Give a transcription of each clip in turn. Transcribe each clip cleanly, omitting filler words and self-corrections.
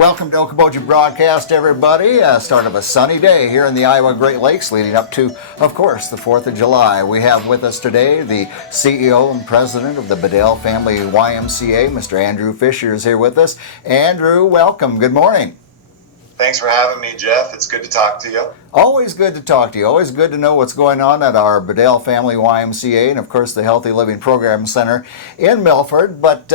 Welcome to Okoboji Broadcast, everybody. Start of a sunny day here in the Iowa Great Lakes, leading up to, of course, the 4th of July. We have with us today the CEO and President of the Bedell Family YMCA, Mr. Andrew Fisher, is here with us. Andrew, welcome. Good morning. Thanks for having me, Jeff. It's good to talk to you. Always good to talk to you. Always good to know what's going on at our Bedell Family YMCA and, of course, the Healthy Living Program Center in Milford. But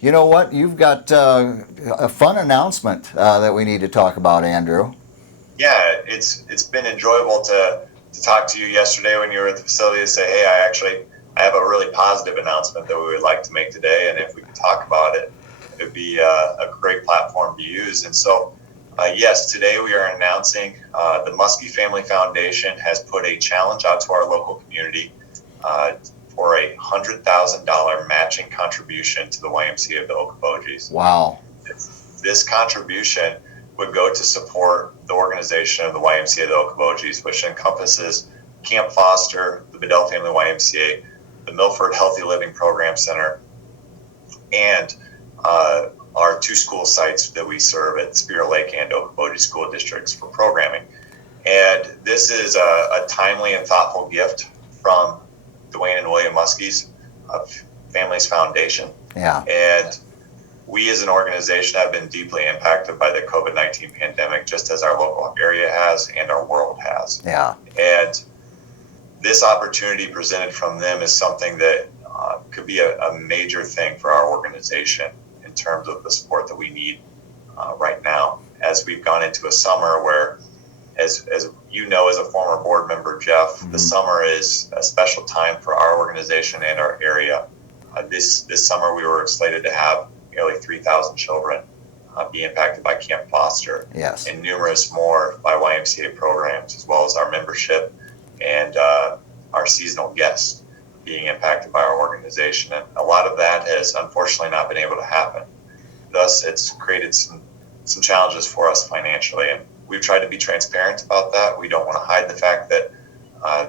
you know what? You've got a fun announcement that we need to talk about, Andrew. Yeah, it's been enjoyable to talk to you yesterday when you were at the facility to say, hey, I have a really positive announcement that we would like to make today. And if we could talk about it, it would be a great platform to use. And so, yes, today we are announcing the Mueske Family Foundation has put a challenge out to our local community for a $100,000 matching contribution to the YMCA of the Okobojis. Wow. This contribution would go to support the organization of the YMCA of the Okobojis, which encompasses Camp Foster, the Bedell Family YMCA, the Milford Healthy Living Program Center, and our two school sites that we serve at Spirit Lake and Okoboji school districts for programming. And this is a timely and thoughtful gift from Dwayne and William Mueske's Families Foundation. Yeah. And we as an organization have been deeply impacted by the COVID-19 pandemic, just as our local area has and our world has. Yeah. And this opportunity presented from them is something that could be a major thing for our organization in terms of the support that we need right now, as we've gone into a summer where, as you know, as a former board member, Jeff, mm-hmm. the summer is a special time for our organization and our area. This summer we were slated to have nearly 3,000 children be impacted by Camp Foster, yes, and numerous more by YMCA programs, as well as our membership and our seasonal guests being impacted by our organization. And a lot of that has unfortunately not been able to happen. Thus, it's created some challenges for us financially. And we've tried to be transparent about that. We don't want to hide the fact that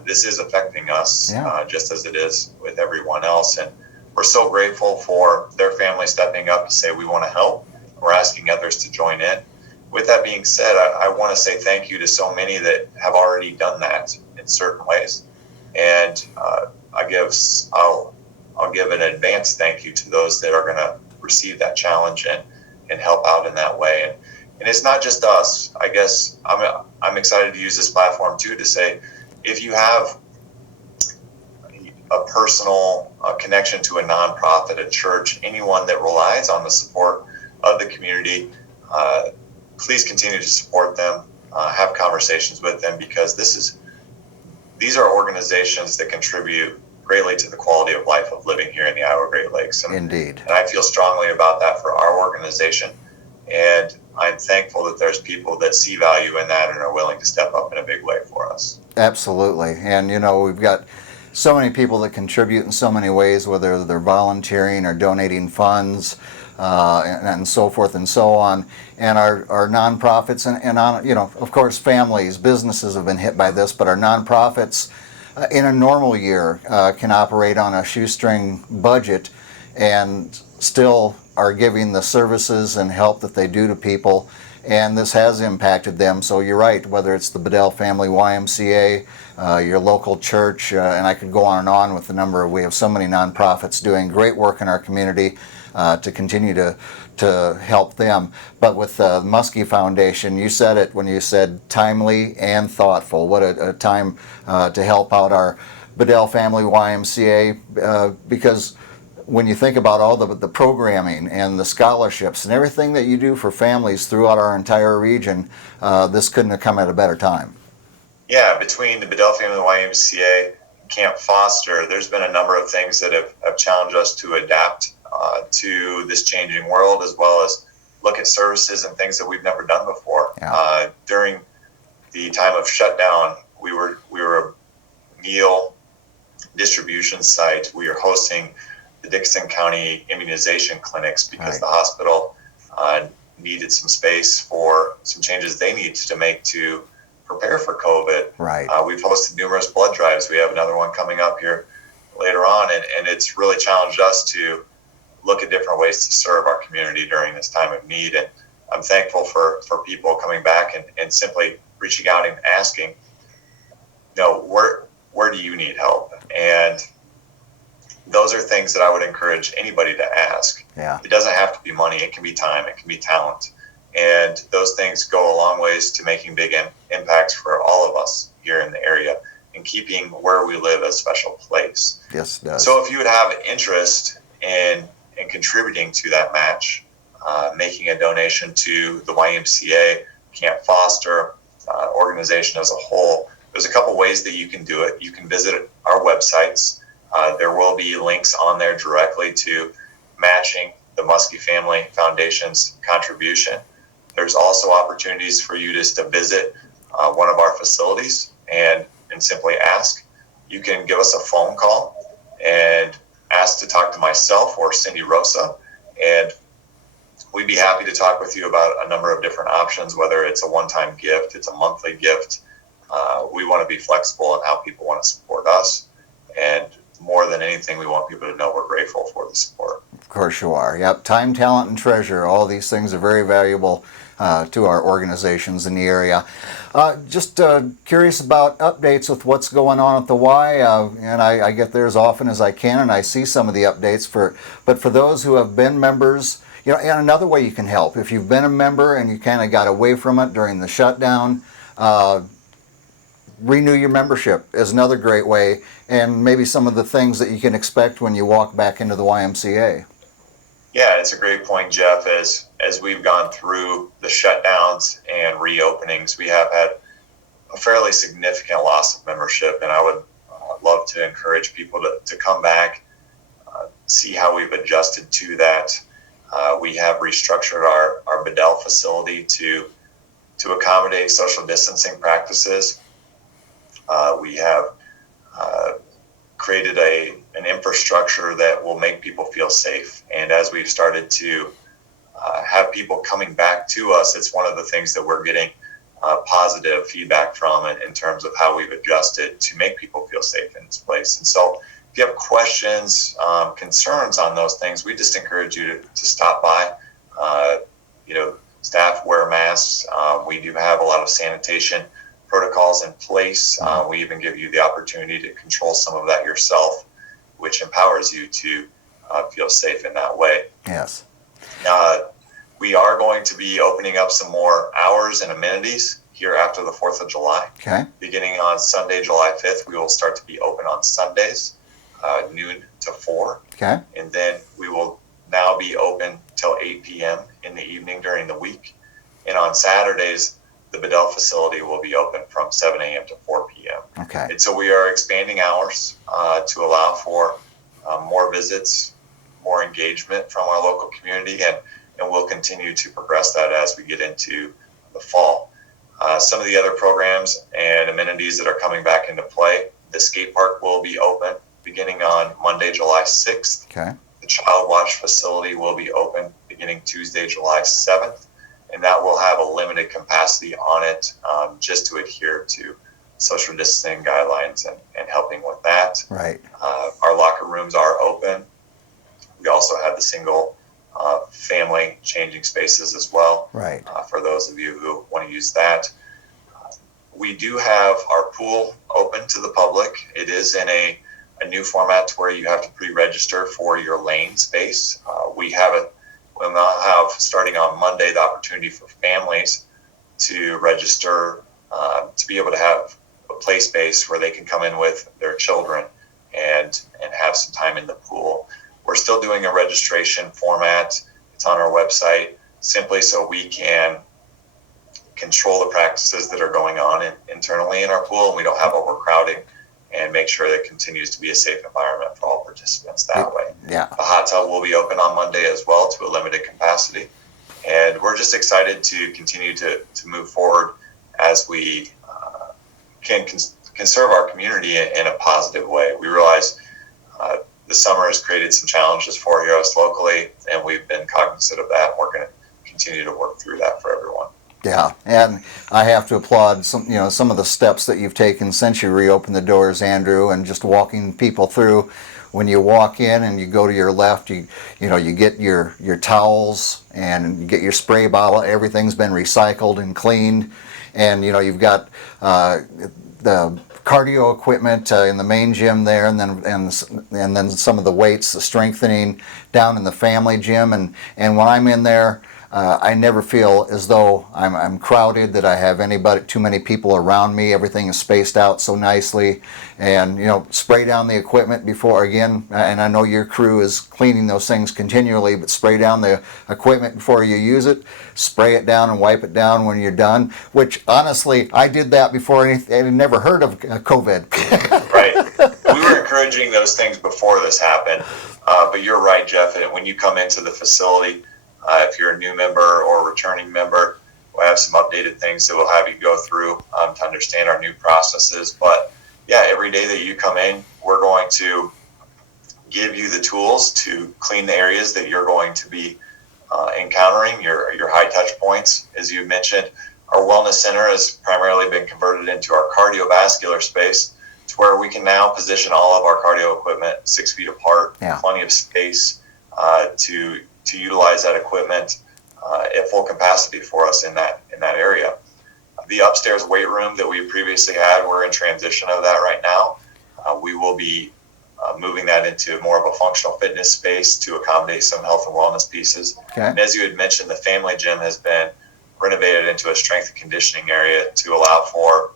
this is affecting us, just as it is with everyone else. And we're so grateful for their family stepping up to say we want to help. We're asking others to join in. With that being said, I want to say thank you to so many that have already done that in certain ways. And I'll give an advanced thank you to those that are going to receive that challenge and help out in that way. And it's not just us. I guess I'm excited to use this platform too to say, if you have a personal connection to a nonprofit, a church, anyone that relies on the support of the community, please continue to support them, have conversations with them, because these are organizations that contribute greatly to the quality of life of living here in the Iowa Great Lakes. Indeed. And I feel strongly about that for our organization. And I'm thankful that there's people that see value in that and are willing to step up in a big way for us. Absolutely. And, you know, we've got so many people that contribute in so many ways, whether they're volunteering or donating funds and so forth and so on. And our nonprofits and you know, of course, families, businesses have been hit by this, but our nonprofits in a normal year can operate on a shoestring budget and still are giving the services and help that they do to people, and this has impacted them. So you're right, whether it's the Bedell Family YMCA, your local church, and I could go on with the number. We have so many nonprofits doing great work in our community to continue to help them. But with the Mueske Foundation, you said it when you said timely and thoughtful. What a time to help out our Bedell Family YMCA, because when you think about all the programming and the scholarships and everything that you do for families throughout our entire region, this couldn't have come at a better time. Yeah, between the Bedell Family YMCA, Camp Foster, there's been a number of things that have challenged us to adapt to this changing world, as well as look at services and things that we've never done before. Yeah. During the time of shutdown, we were a meal distribution site. We were hosting the Dixon County immunization clinics because Right. the hospital needed some space for some changes they needed to make to prepare for COVID. Right. We've hosted numerous blood drives. We have another one coming up here later on, and it's really challenged us to look at different ways to serve our community during this time of need. And I'm thankful for people coming back and simply reaching out and asking, where do you need help? And those are things that I would encourage anybody to ask. Yeah. It doesn't have to be money. It can be time. It can be talent. And those things go a long ways to making big impacts for all of us here in the area and keeping where we live a special place. Yes, it does. So if you would have interest in contributing to that match, making a donation to the YMCA, Camp Foster, organization as a whole, there's a couple ways that you can do it. You can visit our websites. There will be links on there directly to matching the Mueske Family Foundation's contribution. There's also opportunities for you just to visit one of our facilities and simply ask. You can give us a phone call and ask to talk to myself or Cindy Rosa, and we'd be happy to talk with you about a number of different options, whether it's a one-time gift, it's a monthly gift. We want to be flexible in how people want to support us, and more than anything, we want people to know we're grateful for the support. Of course you are. Yep. Time, talent, and treasure. All these things are very valuable to our organizations in the area. Just curious about updates with what's going on at the Y, and I get there as often as I can, and I see some of the updates. But for those who have been members, and another way you can help, if you've been a member and you kind of got away from it during the shutdown, renew your membership is another great way, and maybe some of the things that you can expect when you walk back into the YMCA. Yeah, it's a great point, Jeff. As we've gone through the shutdowns and reopenings, we have had a fairly significant loss of membership, and I would love to encourage people to come back, see how we've adjusted to that. We have restructured our Bedell facility to accommodate social distancing practices. We have created an infrastructure that will make people feel safe. And as we've started to have people coming back to us, it's one of the things that we're getting positive feedback from in terms of how we've adjusted to make people feel safe in this place. And so if you have questions, concerns on those things, we just encourage you to stop by. Staff wear masks. We do have a lot of sanitation protocols in place. We even give you the opportunity to control some of that yourself, which empowers you to feel safe in that way. Yes. We are going to be opening up some more hours and amenities here after the 4th of July. Okay. Beginning on Sunday, July 5th, we will start to be open on Sundays, noon to 4. Okay. And then we will now be open till 8 p.m. in the evening during the week. And on Saturdays, the Bedell facility will be open from 7 a.m. to 4 p.m. Okay. And so we are expanding hours to allow for more visits, more engagement from our local community, and we'll continue to progress that as we get into the fall. Some of the other programs and amenities that are coming back into play, the skate park will be open beginning on Monday, July 6th. Okay. The Child Watch facility will be open beginning Tuesday, July 7th. And that will have a limited capacity on it just to adhere to social distancing guidelines and helping with that. Right. Our locker rooms are open. We also have the single family changing spaces as well. Right. For those of you who want to use that. We do have our pool open to the public. It is in a new format where you have to pre-register for your lane space. We'll now have, starting on Monday, the opportunity for families to register to be able to have a play space where they can come in with their children and have some time in the pool. We're still doing a registration format. It's on our website, simply so we can control the practices that are going on internally in our pool, and we don't have overcrowding, and make sure that it continues to be a safe environment for all participants that way. Yeah. The hot tub will be open on Monday as well to a limited capacity. And we're just excited to continue to move forward as we can serve our community in a positive way. We realize the summer has created some challenges for us locally, and we've been cognizant of that. We're going to continue to work through that for everyone. Yeah, and I have to applaud some of the steps that you've taken since you reopened the doors, Andrew, and just walking people through when you walk in and you go to your left, you get your towels and you get your spray bottle. Everything's been recycled and cleaned, and you've got the cardio equipment in the main gym there, and then some of the weights, the strengthening down in the family gym, and when I'm in there, I never feel as though I'm crowded, that I have too many people around me. Everything is spaced out so nicely, and spray down the equipment before, again, and I know your crew is cleaning those things continually, but spray down the equipment before you use it, spray it down and wipe it down when you're done, which honestly, I did that before I never heard of COVID. Right. We were encouraging those things before this happened, but you're right, Jeff, when you come into the facility, if you're a new member or a returning member, we'll have some updated things that we'll have you go through to understand our new processes. But yeah, every day that you come in, we're going to give you the tools to clean the areas that you're going to be encountering, your high touch points. As you mentioned, our wellness center has primarily been converted into our cardiovascular space, to where we can now position all of our cardio equipment 6 feet apart, plenty of space to utilize that equipment at full capacity for us in that area. The upstairs weight room that we previously had, we're in transition of that right now. We will be moving that into more of a functional fitness space to accommodate some health and wellness pieces. Okay. And as you had mentioned, the family gym has been renovated into a strength and conditioning area to allow for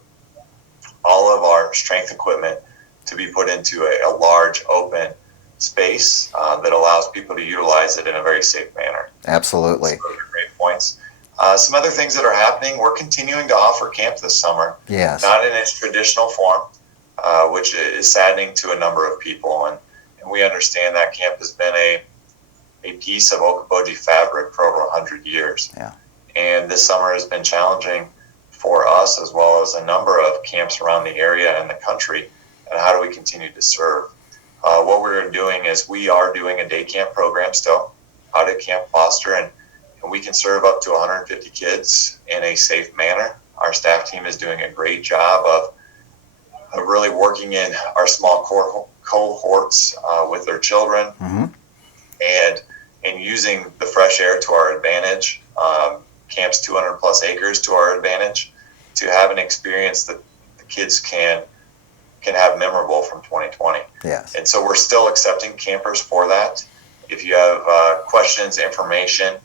all of our strength equipment to be put into a large open space that allows people to utilize it in a very safe manner. Absolutely. So those are great points. Some other things that are happening, we're continuing to offer camp this summer. Yes. Not in its traditional form, which is saddening to a number of people. And we understand that camp has been a piece of Okoboji fabric for over 100 years. Yeah. And this summer has been challenging for us, as well as a number of camps around the area and the country. And how do we continue to serve? What we're doing is we are doing a day camp program still out at Camp Foster, and we can serve up to 150 kids in a safe manner. Our staff team is doing a great job of really working in our small cohorts with their children, and using the fresh air to our advantage, camp's 200 plus acres to our advantage, to have an experience that the kids can have memorable from 2020. Yes. And so we're still accepting campers for that. If you have questions, information,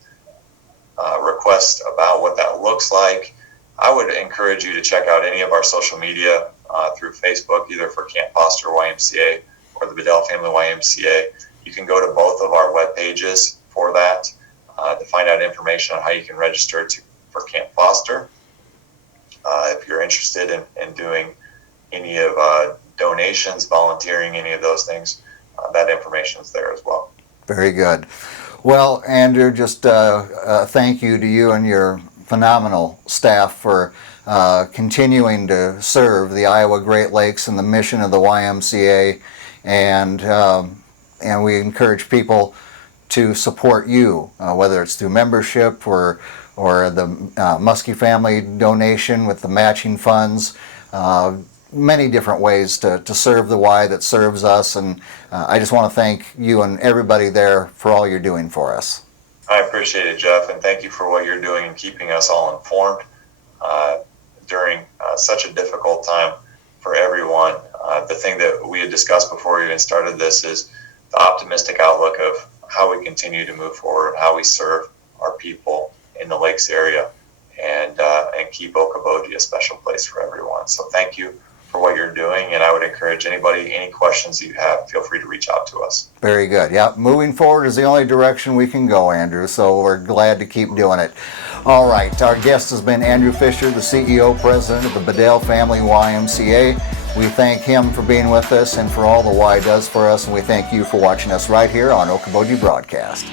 requests about what that looks like, I would encourage you to check out any of our social media through Facebook, either for Camp Foster YMCA or the Bedell Family YMCA. You can go to both of our web pages for that to find out information on how you can register for Camp Foster. If you're interested in doing any of donations, volunteering, any of those things, that information is there as well. Very good. Well, Andrew, just thank you to you and your phenomenal staff for continuing to serve the Iowa Great Lakes and the mission of the YMCA, and we encourage people to support you, whether it's through membership or the Mueske Family donation with the matching funds. Many different ways to serve the Y that serves us, and I just want to thank you and everybody there for all you're doing for us. I appreciate it, Jeff, and thank you for what you're doing and keeping us all informed during such a difficult time for everyone. The thing that we had discussed before we even started this is the optimistic outlook of how we continue to move forward, how we serve our people in the Lakes area, and keep Okoboji a special place for everyone. So thank you for what you're doing, and I would encourage anybody, any questions that you have, feel free to reach out to us. Very good. Yeah, moving forward is the only direction we can go, Andrew, so we're glad to keep doing it. All right, our guest has been Andrew Fisher, the CEO, President of the Bedell Family YMCA. We thank him for being with us and for all the Y does for us, and we thank you for watching us right here on Okoboji Broadcast.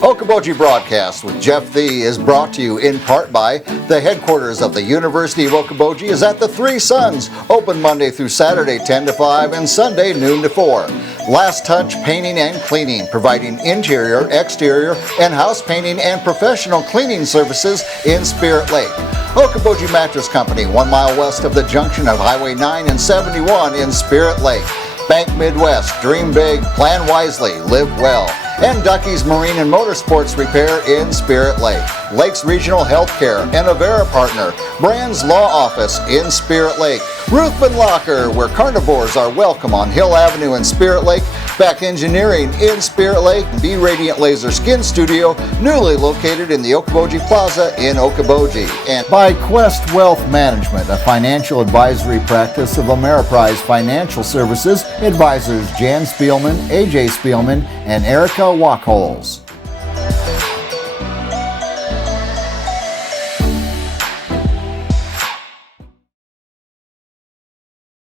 Okoboji Broadcast with Jeff Thee is brought to you in part by the headquarters of the University of Okoboji is at the Three Sons, open Monday through Saturday 10 to 5 and Sunday noon to 4. Last Touch Painting and Cleaning, providing interior, exterior, and house painting and professional cleaning services in Spirit Lake. Okoboji Mattress Company, 1 mile west of the junction of Highway 9 and 71 in Spirit Lake. Bank Midwest, dream big, plan wisely, live well. And Ducky's Marine and Motorsports Repair in Spirit Lake. Lakes Regional Healthcare and Avera Partner. Brand's Law Office in Spirit Lake. Ruthven Locker, where carnivores are welcome on Hill Avenue in Spirit Lake. Beck Engineering in Spirit Lake. Be Radiant Laser Skin Studio, newly located in the Okoboji Plaza in Okoboji. And by Quest Wealth Management, a financial advisory practice of Ameriprise Financial Services. Advisors Jan Spielman, AJ Spielman, and Erica Wachholz.